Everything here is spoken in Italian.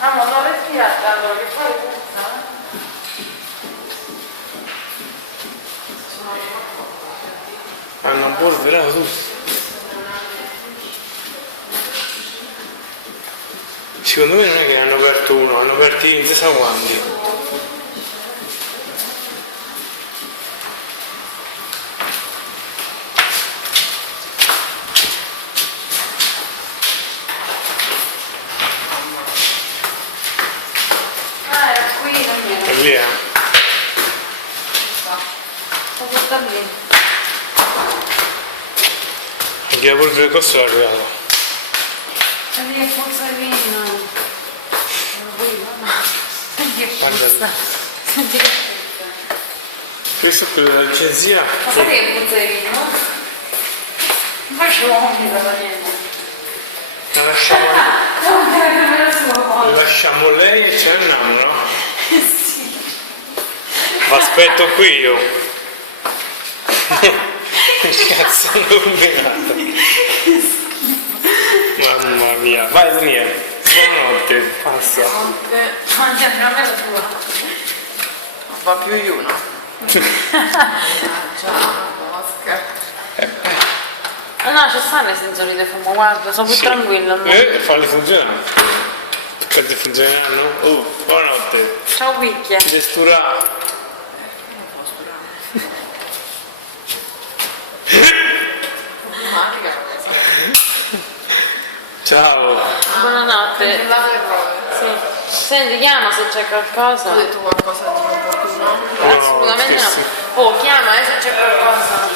Ah, ma non respirate allora, che poi puzza, Hanno polverato tutti. Secondo me non è che hanno aperto uno, hanno aperti in chissà quanti. Ah, era qui, non era. E via. Cosa sta lì? Perché la polvere del costo è arrivato. Senti che puzza il vino. Non vuoi, no? Senti che puzza. Senti che puzza. Questo è quello dell'agenzia. Ma sai che puzza il vino? Non faccio vomito da niente. La lasciamo lei e ce ne andiamo, no? Sì. Aspetto qui io. Che cazzo l'ho combinato? Mamma mia, vai Daniele, buonanotte, passa. Ma andiamo a me la tua. Va più uno. Ah no, ci stanno i sensori di fumo, guarda, sono più Sì. tranquilla. No? Falli funzionare. Perché funzioneranno? Oh, buonanotte. Ciao picchia. Testura. Ciao. Buonanotte. Sì. Senti, chiama se c'è qualcosa. Ho detto qualcosa di opportuno. Assolutamente no. sì. Oh, chiama se c'è qualcosa.